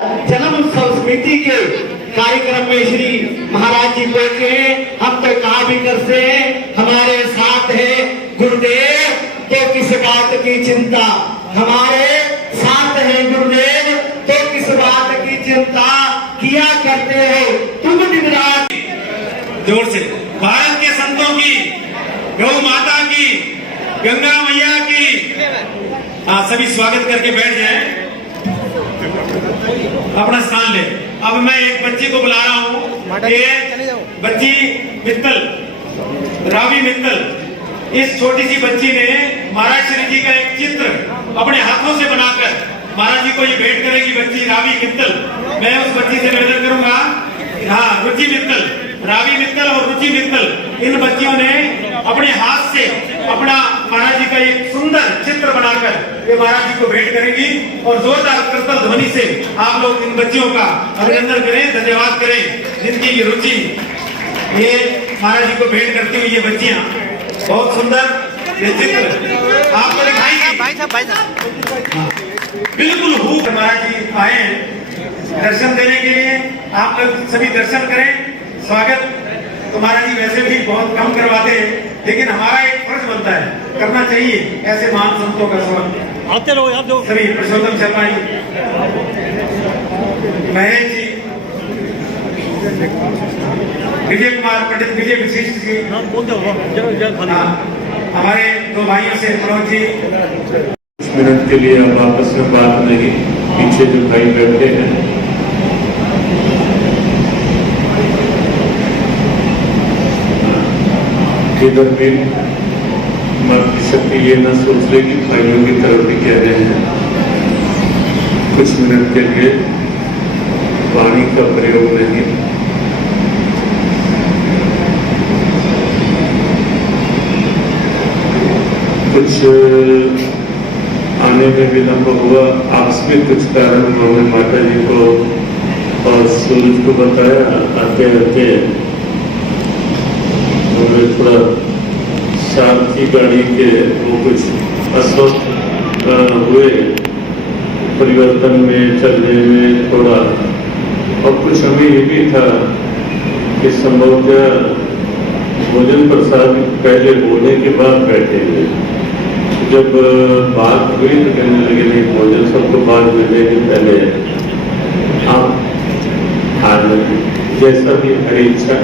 जन्म उत्सव समिति के कार्यक्रम में श्री महाराज जी पहुंचे हैं। हम तो कहा भी करते हैं हमारे साथ है गुरुदेव, तो किस बात की चिंता, हमारे साथ है गुरुदेव, तो किस बात की चिंता किया करते हो तुम दिन रात। जोर से भारत के संतों की, गौ माता की, गंगा मैया की। सभी स्वागत करके बैठ जाएं, अपना स्थान ले। अब मैं एक बच्ची को बुला रहा हूँ, ये बच्ची मित्तल, रावी मित्तल। इस छोटी सी बच्ची ने महाराज श्री जी का एक चित्र अपने हाथों से बनाकर महाराज जी को ये भेंट करेगी। बच्ची रावी मित्तल, मैं उस बच्ची से निवेदन करूंगा। हाँ, रुचि मित्तल, रावी मित्तल और रुचि मित्तल, इन बच्चियों ने अपने हाथ से अपना महाराज जी का एक सुंदर चित्र बनाकर ये महाराज जी को भेंट करेंगी। और जोरदार करतल ध्वनि से आप लोग इन बच्चियों का अभिनंदन करें, धन्यवाद करें। जिनकी ये रुचि, ये महाराज जी को भेंट करती हुई ये बच्चियां, बहुत सुंदर ये चित्र आपको दिखाएंगे। बिल्कुल हूँ महाराज जी आए हैं दर्शन देने के लिए, आप लोग सभी दर्शन करें। स्वागत तो महाराज जी वैसे भी बहुत कम करवाते हैं, लेकिन हमारा एक फर्ज बनता है, करना चाहिए ऐसे महान संतों का स्वागत। आते रहो आप लोग सभी, पुरुषोत्तम शर्मा जी, महेश जी, विजय कुमार पंडित, विजय विशिष्ट जी, हमारे दो भाइयों से मनोज जी। कुछ मिनट के लिए अब आपस में बात नहीं, पीछे जो भाई बैठे हैं इधर भी मत की शक्ति ये न सोच ले कि भाइयों की तरफ भी कह रहे हैं। कुछ मिनट के लिए वाणी का प्रयोग नहीं। कुछ आने में विलंब हुआ, आकस्मिक कुछ कारण उन्होंने माता जी को और सूरज को बताया। आते आते थोड़ा सारथी गाड़ी के वो कुछ अस्वस्थ हुए, परिवर्तन में, चलने में थोड़ा। और कुछ हमें ये भी था कि संभवतः भोजन प्रसाद पहले होने के बाद बैठे हुए। जब बात हुई तो कहने लगे नहीं, भोजन सबको बाद में देंगे, पहले आप आ जाए, जैसा भी हमारी इच्छा।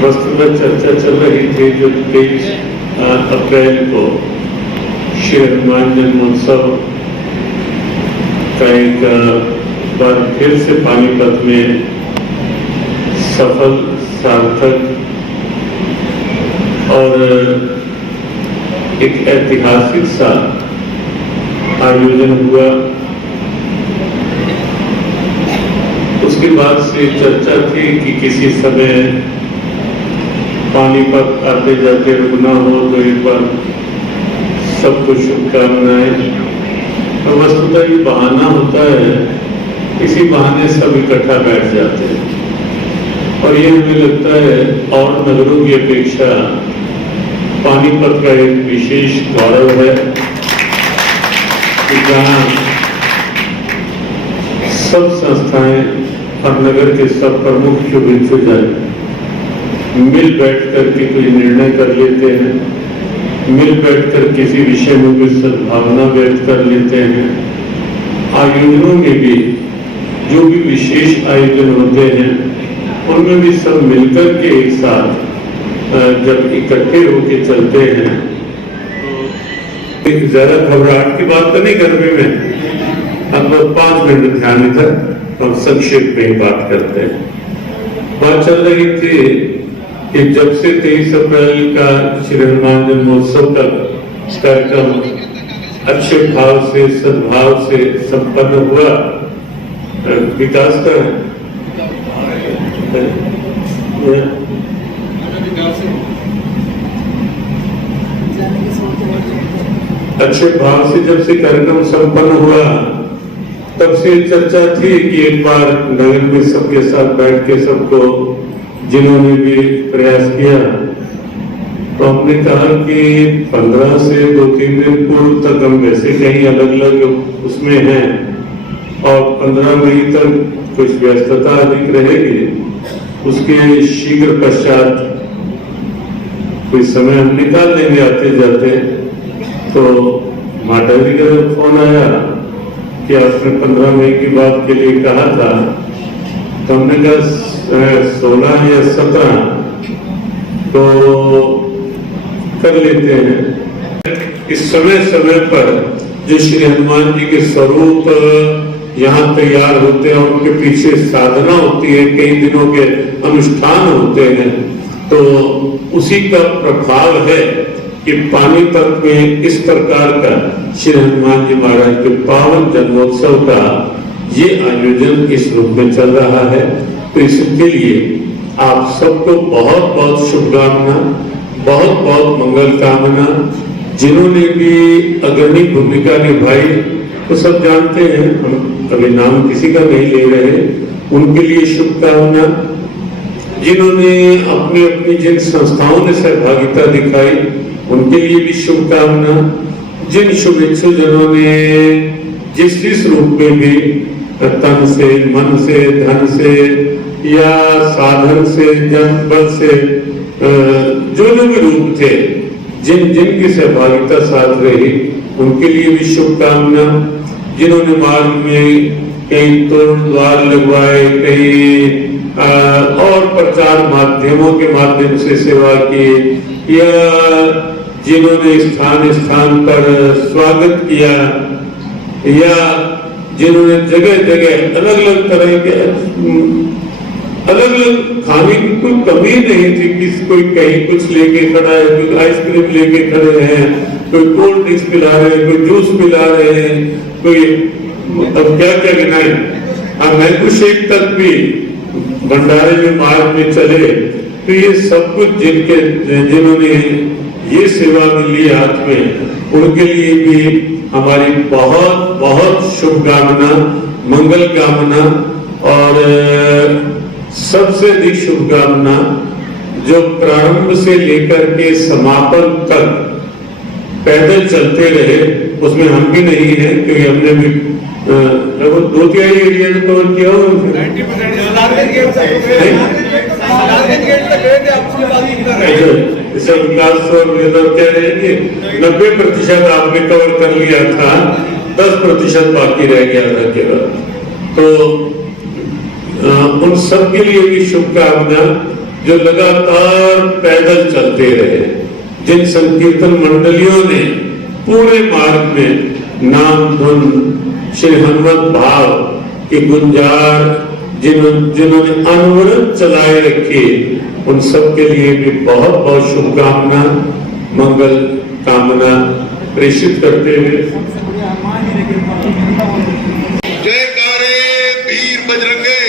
वस्तुतः चर्चा चल रही थी जो 23 अप्रैल को श्री हनुमान जन्मोत्सव का एक बार फिर से पानीपत में सफल, सार्थक और एक ऐतिहासिक सा आयोजन हुआ। उसके बाद से चर्चा थी कि किसी समय पानीपत आते जाते रुकना हो तो एक बार सबको शुभकामनाएं। तो वस्तुतः ये बहाना होता है, इसी बहाने सब इकट्ठा बैठ जाते हैं। और ये हमें लगता है और नगरों की अपेक्षा पानीपत का एक विशेष गौरव है कि जहाँ सब संस्थाएं और नगर के सब प्रमुख जो जाए मिल बैठकर के कोई निर्णय कर लेते हैं, मिल बैठकर किसी विषय में कोई सद्भावना व्यक्त कर लेते हैं। आयोजनों में भी जो भी विशेष आयोजन होते हैं उनमें भी सब मिलकर के एक साथ जब इकट्ठे होके चलते हैं तो ज्यादा घबराहट की बात तो नहीं कर रही मैं। अब 5 मिनट ध्यान इधर, हम संक्षेप में ही बात करते हैं। बात चल रही थी कि जब से 23 अप्रैल का श्री हनुमान जन्मोत्सव का कार्यक्रम अच्छे भाव से, सद्भाव से संपन्न हुआ, विकास का अच्छे भाव से जब से कार्यक्रम संपन्न हुआ, तब से चर्चा थी कि एक बार नगर में सबके साथ बैठ के सबको, जिन्होंने भी प्रयास किया, तो हमने कहा कि 15 से 2-3 दिन पूर्व तक हम वैसे कहीं अलग अलग उसमें हैं, और 15 मई तक कुछ व्यस्तता अधिक रहेगी, उसके शीघ्र पश्चात कोई समय हम निकाल लेंगे आते जाते। तो माता जी का जब फोन आया कि आपने 15 मई की बात के लिए कहा था, तो हमने कहा 16 या 17 तो कर लेते हैं। इस समय समय पर जो श्री हनुमान जी के स्वरूप यहाँ तैयार होते हैं और उनके पीछे साधना होती है, कई दिनों के अनुष्ठान होते हैं, तो उसी का प्रभाव है कि पानीपत में इस प्रकार का श्री हनुमान जी महाराज के पावन जन्मोत्सव का ये आयोजन इस रूप में चल रहा है। तो इसके लिए आप सबको बहुत बहुत शुभकामना, बहुत बहुत मंगल कामना। जिन्होंने भी अग्रणी भूमिका निभाई तो सब जानते हैं, हम अभी नाम किसी का नहीं ले रहे, उनके लिए शुभकामना। जिन्होंने अपनी अपनी जिन संस्थाओं ने सहभागिता दिखाई उनके लिए भी शुभकामना। जिन शुभेच्छु जनों ने जिस रूप में भी तन से, मन से, धन से या साधन से, जन बल से, जो भी रूप थे, जिनकी सहभागिता साथ रही उनके लिए भी शुभकामना। जिन्होंने मार्ग में कई तोड़ द्वार लगवाए, कई और प्रचार माध्यमों के माध्यम से सेवा की, या जिन्होंने स्थान स्थान पर स्वागत किया, या जिन्होंने जगह जगह अलग अलग तरह के अलग अलग खाने की कोई कमी नहीं थी कि कोई कहीं कुछ लेके खड़ा है, कोई आइसक्रीम लेके खड़े हैं, कोई कोल्ड ड्रिंक्स पिला रहे हैं, कोई जूस पिला रहे हैं, कोई अब क्या क्या गिनाए, मैंगो शेक तक भी भंडारे में मार्ग में चले। तो ये सब कुछ जिन्होंने ये सेवा मिली हाथ में, उनके लिए भी हमारी बहुत बहुत शुभकामना, मंगल कामना। और सबसे अधिक शुभकामना जो प्रारंभ से लेकर के समापन तक पैदल चलते रहे, उसमें हम भी नहीं है क्योंकि हमने भी लगभग 2/3 एरिया में कवर किया हो। 90% आपने कवर कर लिया था, 10% बाकी रह गया था केवल। तो उन सब के लिए भी शुभकामना जो लगातार पैदल चलते रहे, जिन संकीर्तन मंडलियों ने पूरे मार्ग में नाम धुन श्री हनुमत भाव के गुंजार जिन्होंने अनवरत चलाए रखे, उन सब के लिए भी बहुत बहुत शुभकामना, मंगल कामना प्रेषित करते हुए जयकारे वीर बजरंगे।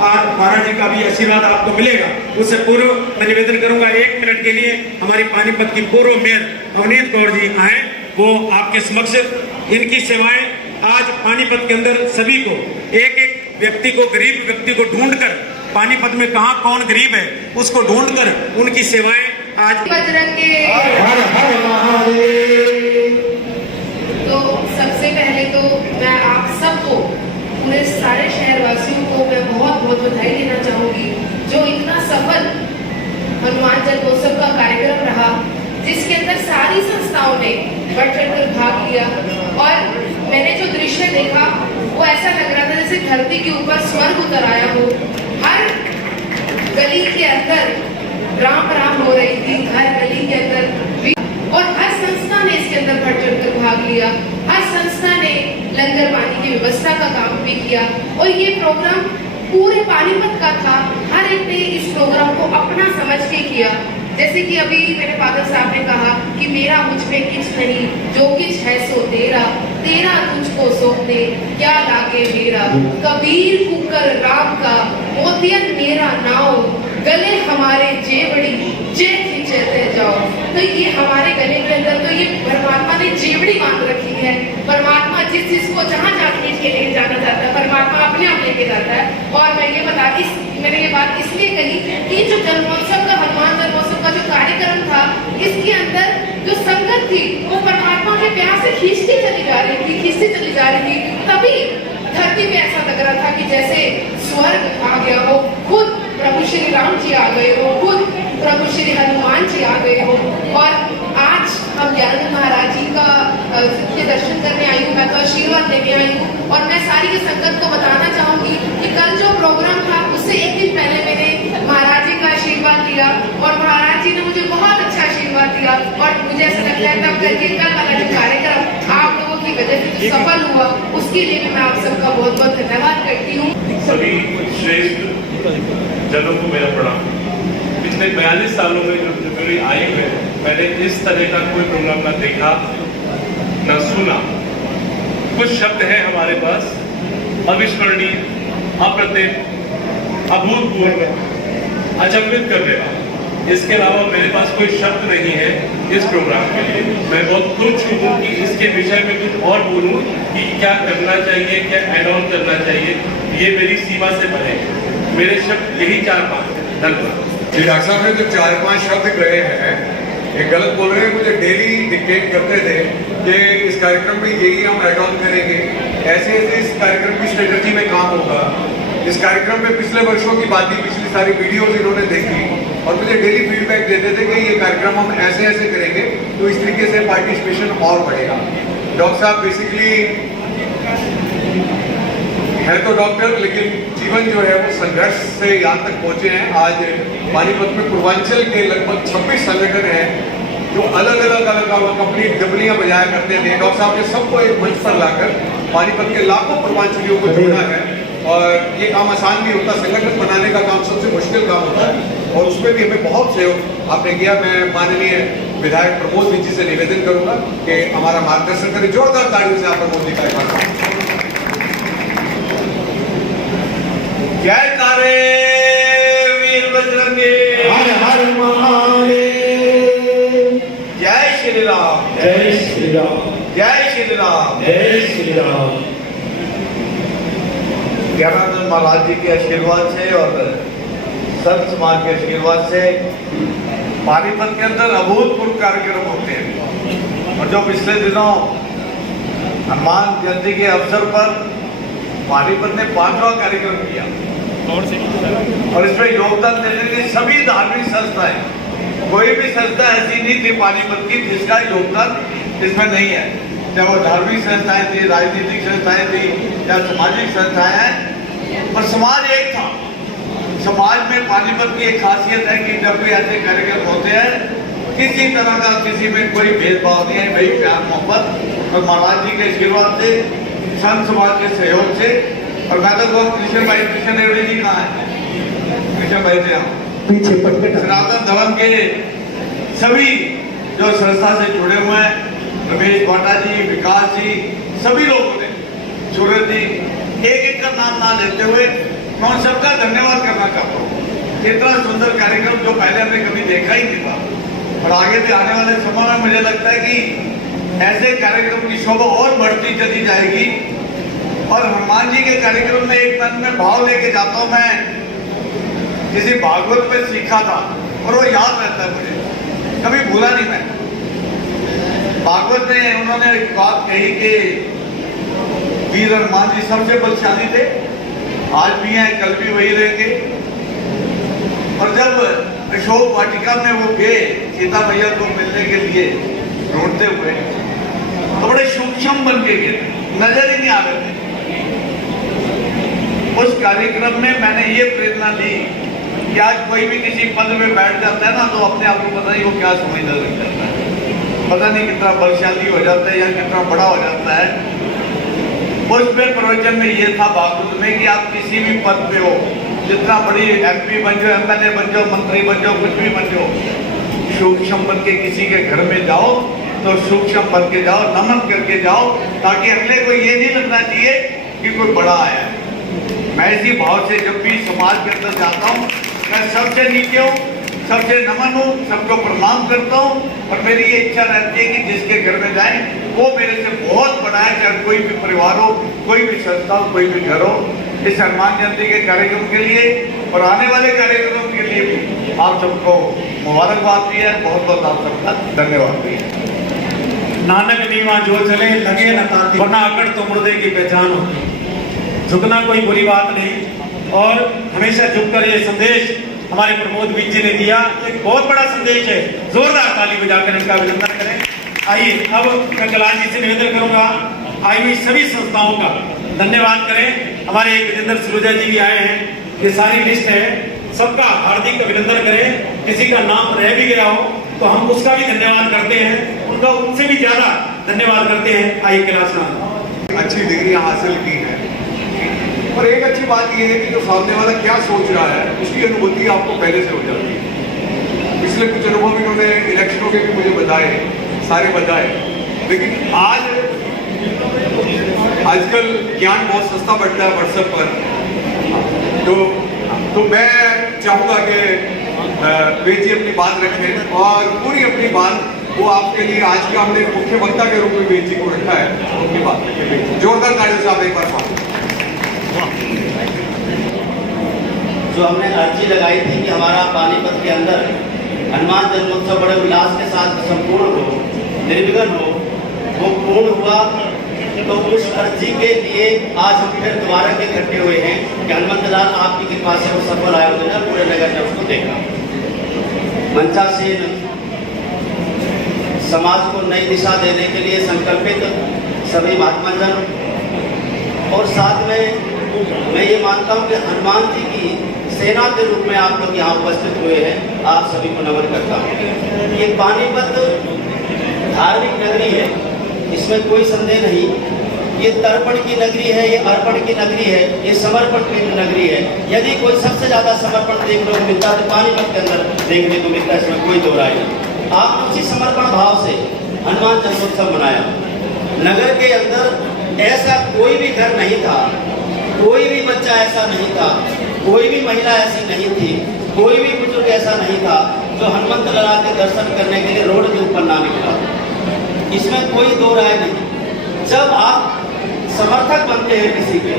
आज महाराज जी का भी आशीर्वाद आपको मिलेगा। उससे पूर्व मैं निवेदन करूंगा 1 मिनट के लिए हमारी पानीपत की पूर्व मेयर अवनीत कौर जी आए, वो आपके समक्ष इनकी सेवाएं आज पानीपत के अंदर सभी को, एक एक व्यक्ति को, गरीब व्यक्ति को ढूंढकर, पानीपत में कहाँ कौन गरीब है उसको ढूंढकर उनकी सेवाएं आज बजरंगे। हर हर महादेव। तो सबसे पहले तो मैं आप सबको, पूरे सारे शहरवासियों को मैं बहुत बहुत बधाई देना चाहूंगी, जो इतना सफल हनुमान जन्मोत्सव का कार्यक्रम रहा, जिसके अंदर सारी संस्थाओं ने बढ़ चढ़कर भाग लिया। और मैंने जो दृश्य देखा वो ऐसा लग रहा था जैसे धरती के ऊपर स्वर्ग उतर आया हो। हर गली के अंदर राम राम हो रही थी, हर गली के अंदर, और हर संस्था ने इसके अंदर बढ़ चढ़कर भाग लिया। हर संस्था ने लंगर पानी की व्यवस्था का काम भी किया, और ये प्रोग्राम पूरे पानीपत का था। हर एक ने इस प्रोग्राम को अपना समझ के किया। जैसे कि अभी मेरे फादर साहब ने कहा कि मेरा मुझ में किछ नहीं, जो किछ है सो तेरा, तेरा तुझको सौंपे क्या लागे मेरा। कबीर कुकर राम का मोतियन मेरा नाव, गले हमारे जेवड़ी जे खिंचते जाओ। तो ये हमारे गले के अंदर तो ये परमात्मा ने जेवड़ी बांध रखी है। परमात्मा जिस को जहाँ जाके लेके जाना चाहता है, परमात्मा अपने आप लेके जाता है। और मैं ये मैंने ये बात इसलिए कही कि जो जन्मोत्सव का, हनुमान जन्मोत्सव का जो कार्यक्रम था, इसके अंदर जो संगत थी वो परमात्मा के प्यार से खींचती चली जा रही थी। तभी धरती पे ऐसा लग रहा था कि जैसे स्वर्ग आ गया हो, खुद प्रभु श्री राम जी आ गए हो, खुद प्रभु श्री हनुमान जी आ गए हो। और आज हम ज्ञानानंद महाराज जी का के दर्शन करने आई हूँ, मैं तो आशीर्वाद लेने आई हूँ। और मैं सारी की संगत को बताना चाहूंगी कि कल जो प्रोग्राम था उससे एक दिन पहले मैंने महाराज जी का आशीर्वाद लिया और महाराज जी ने मुझे बहुत अच्छा आशीर्वाद दिया। और मुझे ऐसा लगता है तब करके कल वाला जो कार्यक्रम आप लोगों की वजह से जो सफल हुआ, उसके लिए भी मैं आप सबका बहुत बहुत धन्यवाद करती हूँ। सभी श्रेष्ठ जनों को मेरा प्रणाम। पिछले 42 सालों में जो मेरी आयु है, मैंने इस तरह का कोई प्रोग्राम ना देखा ना सुना। कुछ शब्द हैं हमारे पास, अविस्मरणीय, अप्रतिम, अभूतपूर्व, अचंभित करने वाला। इसके अलावा मेरे पास कोई शब्द नहीं है इस प्रोग्राम के लिए। मैं बहुत खुश हूँ कि इसके विषय में कुछ और बोलूँ कि क्या करना चाहिए, क्या ऐड ऑन करना चाहिए, ये मेरी सीमा से परे। मेरे शब्द यही 4-5 हैं। धन्यवाद। जी डॉक्टर साहब ने जो 4-5 शब्द गए हैं, ये गलत बोल रहे हैं। मुझे डेली डिक्टेट करते थे कि इस कार्यक्रम में यही हम ऐड ऑन करेंगे, ऐसे ऐसे इस कार्यक्रम की स्ट्रेटजी में काम होगा। इस कार्यक्रम में पिछले वर्षों की बात थी, पिछली सारी वीडियोस इन्होंने देखी और मुझे डेली फीडबैक देते थे कि ये कार्यक्रम हम ऐसे ऐसे करेंगे तो इस तरीके से पार्टिसिपेशन और बढ़ेगा। डॉक्टर साहब बेसिकली है तो डॉक्टर, लेकिन जीवन जो है वो संघर्ष से यहाँ तक पहुंचे हैं। आज पानीपत में पूर्वांचल के लगभग 26 संगठन हैं जो अलग अलग अपनी डबलियां बजाया करते थे। डॉक्टर साहब ने सबको एक मंच पर लाकर पानीपत के लाखों पूर्वांचलियों को जोड़ा है और ये काम आसान नहीं होता। संगठन बनाने का काम सबसे मुश्किल काम होता है और उसमें भी हमें बहुत सहयोग आपने किया। मैं माननीय विधायक प्रमोद जी से निवेदन करूंगा कि हमारा मार्गदर्शन करें। जोरदार तालियों से आप प्रमोद जी का जय तारे वीर बजरंगी, हर हर महादेव, जय श्री राम, जय श्री राम, जय श्री राम, जय श्री राम। ज्ञानानंद महाराज जी के आशीर्वाद से और संत समाज के आशीर्वाद से पानीपत के अंदर अभूतपूर्व कार्यक्रम होते हैं। और जो पिछले दिनों हनुमान जयंती के अवसर पर पानीपत ने 5वां कार्यक्रम किया और इसमें योगदान देने के सभी धार्मिक संस्थाएं, कोई भी संस्था ऐसी नहीं थी पानीपत की जिसका योगदान इसमें नहीं है। चाहे वो धार्मिक संस्थाएं थी, राजनीतिक संस्थाएं थी या सामाजिक संस्थाएं हैं, पर समाज एक था। समाज में पानीपत की एक खासियत है कि जब भी ऐसे कार्यक्रम होते हैं किसी तरह का किसी में कोई भेदभाव नहीं है, भाई प्यार मोहब्बत। और महाराज जी के आशीर्वाद से, संत समाज के सहयोग से, और मैं तो बहुत कृष्ण रेवड़ी जी कहाँ है, कृष्ण भाई थे पीछे पटपट सनातन धर्म के सभी जो संस्था से जुड़े हुए हैं, रमेश भाटा जी, विकास जी, सभी लोगों ने, सूरज जी, एक एक का नाम ना लेते हुए मैं उन सबका धन्यवाद करना चाहता हूँ। इतना सुंदर कार्यक्रम जो पहले हमने कभी देखा ही नहीं था और आगे भी आने वाले समय में मुझे लगता है कि ऐसे कार्यक्रम की शोभा और बढ़ती चली जाएगी। और हनुमान जी के कार्यक्रम में एक मन में भाव लेके जाता हूँ। मैं किसी भागवत में सीखा था और वो याद रहता है मुझे, कभी भूला नहीं मैं। भागवत में उन्होंने एक बात कही कि वीर हनुमान जी सबसे बलशाली थे, आज भी हैं, कल भी वही रहेंगे। और जब अशोक वाटिका में वो गए सीता मैया को मिलने के लिए ढूंढते हुए, तो बड़े सूक्ष्म बन के गए, नजर ही नहीं आ रहे थे। उस कार्यक्रम में मैंने ये प्रेरणा दी कि आज कोई भी किसी पद में बैठ जाता है ना, तो अपने आप को पता नहीं वो क्या समझने लग जाता है, पता नहीं कितना बलशाली हो जाता है या कितना बड़ा हो जाता है। उसमें प्रवचन में ये था भागवत में कि आप किसी भी पद पे हो, जितना बड़ी MP बन जाओ, MLA बन जाओ, मंत्री बन जाओ, कुछ भी बन जाओ, सूक्ष्म बन के किसी के घर में जाओ तो सूक्ष्म बन के जाओ, नमन करके जाओ, ताकि अगले को ये नहीं लगना चाहिए कि कोई बड़ा आया है। मैं इसी भाव से जब भी समाज के अंदर जाता हूँ, मैं सबसे नीचे हूँ, सबसे नमन हूँ, सबको प्रणाम करता हूँ। और मेरी ये इच्छा रहती है कि जिसके घर में जाए वो मेरे से बहुत बड़ा है, चाहे कोई भी परिवार हो, कोई भी संस्था हो, कोई भी घर हो। इस हनुमान जयंती के कार्यक्रम के लिए और आने वाले कार्यक्रमों के लिए भी आप सबको मुबारकबाद दी है। बहुत बहुत आप सबका धन्यवाद भी है। नानक नीवा जो चले लगे न ताती, वरना अकड़ तो मुर्दे की पहचान होती। झुकना कोई बुरी बात नहीं, और हमेशा झुककर ये संदेश हमारे प्रमोद बीज जी ने दिया, एक बहुत बड़ा संदेश है। जोरदार ताली बजाकर इनका अभिनंदन करें। आइए अब मैं कलाल जी से निवेदन करूंगा, आई हुई सभी संस्थाओं का धन्यवाद करें। हमारे गजेंद्र सलूजा जी भी आए हैं, ये सारी लिस्ट है, सबका हार्दिक अभिनंदन करें। किसी का नाम रह भी गया हो तो हम उसका भी धन्यवाद करते हैं, उनका उनसे भी ज्यादा धन्यवाद करते हैं। आइए कैलाश नाथ। अच्छी डिग्रियां हासिल की हैं, और एक अच्छी बात यह है कि जो सामने वाला क्या सोच रहा है उसकी अनुभूति आपको पहले से हो जाती है। इसलिए कुछ अनुभव इन्होंने इलेक्शनों के भी मुझे बताए, सारे बताए। लेकिन आजकल ज्ञान बहुत सस्ता बढ़ता है व्हाट्सएप पर, तो मैं चाहूँगा कि वेद जी अपनी बात रखें, और पूरी अपनी बात वो आपके लिए आज का हमने मुख्य वक्ता के रूप में वेद जी को रखा है, उनकी बात रखें। जोरदार तालियों से आप एक बार मांगें। जो हमने अर्जी लगाई थी कि हमारा पानीपत के अंदर हनुमान जन्मोत्सव बड़े उल्लास के साथ संपूर्ण हो, निर्विघ्न हो, वो पूर्ण हुआ। तो उस अर्जी के लिए आज हम फिर दोबारा के इकट्ठे हुए हैं कि हनुमंत लाल आपकी कृपा से वो सफल आयोजन है, पूरे नगर ने उसको देखा। मंचासीन समाज को नई दिशा देने के लिए संकल्पित सभी महात्मा जन, और साथ में मैं ये मानता हूँ कि हनुमान जी की सेना के रूप में आप लोग यहाँ उपस्थित हुए हैं, आप सभी को नमन करता हूँ। ये पानीपत धार्मिक नगरी है, इसमें कोई संदेह नहीं। ये तर्पण की नगरी है, ये अर्पण की नगरी है, ये समर्पण की नगरी है। यदि कोई सबसे ज्यादा समर्पण देखने को मिलता है तो पानीपत के अंदर देखने को मिलता है, इसमें कोई दो राय नहीं। आप उसी समर्पण भाव से हनुमान जन्मोत्सव मनाया। नगर के अंदर ऐसा कोई भी घर नहीं था, कोई भी बच्चा ऐसा नहीं था, कोई भी महिला ऐसी नहीं थी, कोई भी बुजुर्ग ऐसा नहीं था जो हनुमंत लाला के दर्शन करने के लिए रोड के ऊपर ना निकला। इसमें कोई दो राय नहीं। जब आप समर्थक बनते हैं किसी के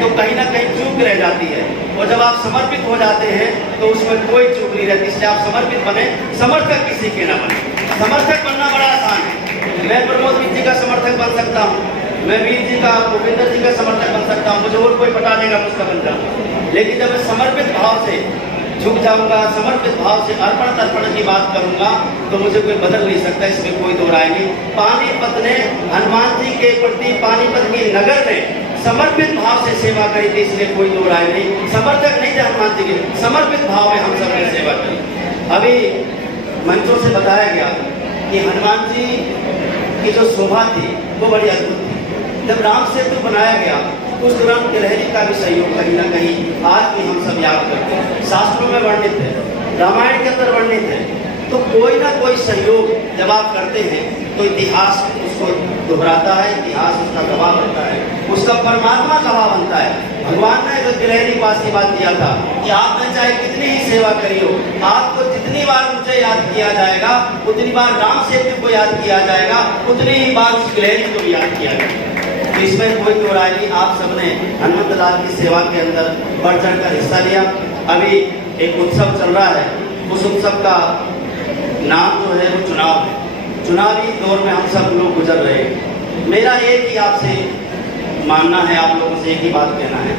तो कहीं ना कहीं चूक रह जाती है, और जब आप समर्पित हो जाते हैं तो उसमें कोई चूक नहीं रहती। इसलिए आप समर्पित बने, समर्थक किसी के ना बने। समर्थक बनना बड़ा आसान है। मैं प्रमोद बीज जी का समर्थक बन सकता हूँ, मैं वीर जी का, भूपेंद्र जी का समर्थक बन सकता हूँ, मुझे और कोई पटा देगा मुझका बन जाऊँ। लेकिन जब मैं समर्पित भाव से झुक जाऊंगा, समर्पित भाव से अर्पण तर्पण की बात करूंगा तो मुझे कोई बदल नहीं सकता, इसमें कोई दो राय नहीं। पानीपत ने हनुमान जी के प्रति, पानीपत की नगर ने समर्पित भाव से सेवा करी थी, इसलिए कोई दो राय नहीं। समर्थक नहीं थे हनुमान जी के, समर्पित भाव में हम सबने सेवा करी। अभी मंचों से बताया गया कि हनुमान जी की जो शोभा थी वो बड़ी अद्भुत थी। जब राम सेतु बनाया गया उस दौरान गिलहरी का भी सहयोग कहीं ना कहीं आज भी हम सब याद करते हैं। शास्त्रों में वर्णित है, रामायण के अंदर वर्णित है। तो कोई ना कोई सहयोग जब आप करते हैं तो इतिहास उसको दोहराता है, इतिहास उसका गवाह बनता है, उसका परमात्मा गवाह बनता है। भगवान ने जो गिलहरी को आशीर्वाद दिया था कि आपने चाहे कितनी ही सेवा करी हो, आपको जितनी बार मुझे याद किया जाएगा उतनी बार राम सेतु को याद किया जाएगा, उतनी ही बार उस गिलहरी को याद किया जाएगा। इसमें कोई दो राय नहीं। आप सबने हनुमंत लाल की सेवा के अंदर बढ़ चढ़कर हिस्सा लिया। अभी एक उत्सव चल रहा है, उस उत्सव का नाम जो है वो चुनाव है। चुनावी दौर में हम सब लोग गुजर रहे हैं। मेरा एक ही आपसे मानना है, आप लोगों से एक ही बात कहना है,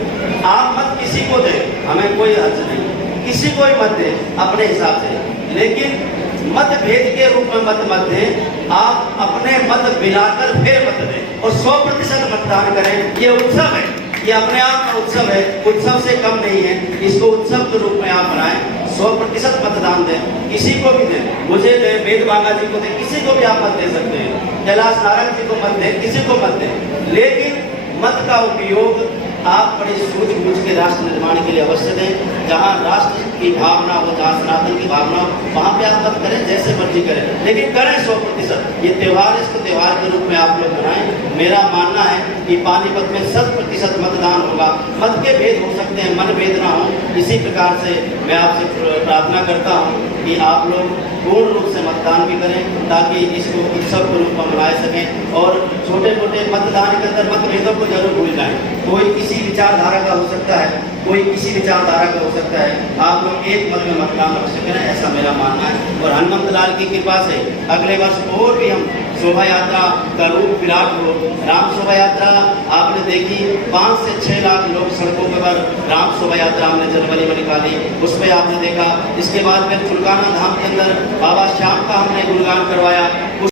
आप मत किसी को दें, हमें कोई हर्ज नहीं, किसी को ही मत दें अपने हिसाब से, लेकिन मतभेद के रूप में मत दें। आप अपने मत मिलाकर फिर मत दें और 100% मतदान करें। ये उत्सव है, ये अपने आप में उत्सव है, उत्सव से कम नहीं है। इसको उत्सव के रूप में आप बनाएं, 100% मतदान दें, किसी को भी दें, मुझे दें, वेद बांगा जी को दें, किसी को भी आप मत दे सकते हैं, कैलाश नारायण जी को मत दें, किसी को मत दें। लेकिन मत का उपयोग आप बड़ी सूझबूझ के राष्ट्र निर्माण के लिए अवश्य दें। जहाँ राष्ट्र की भावना हो, जहाँ सनातन की भावना हो, वहाँ पे आप मत करें, जैसे मर्जी करें, लेकिन करें 100%। ये त्यौहार, इसको त्यौहार के रूप में आप लोग मनाएं। मेरा मानना है कि पानीपत में 100% मतदान होगा। मत के भेद हो सकते हैं, मन भेद ना हो। इसी प्रकार से मैं आपसे प्रार्थना करता हूँ कि आप लोग पूर्ण रूप से मतदान भी करें, ताकि इसको उत्सव के रूप में मनाए सकें। और छोटे मोटे मतदान के अंदर मतभेदों को जरूर भूल जाएं। कोई किसी भी विचारधारा का हो सकता है, कोई किसी विचारधारा का हो सकता है। आप लोग एक मत में मतदान अवश्य करें, ऐसा मेरा मानना है। और हनुमंत लाल की कृपा से अगले वर्ष और भी हम शोभा यात्रा का रूप विराट हो। राम शोभा यात्रा आपने देखी, 5 से 6 लाख लोग सड़कों पर राम शोभा यात्रा हमने जनवरी में निकाली, उसमें आपने देखा। इसके बाद फिर फुलकाना धाम के अंदर बाबा श्याम का हमने गुणगान करवाया।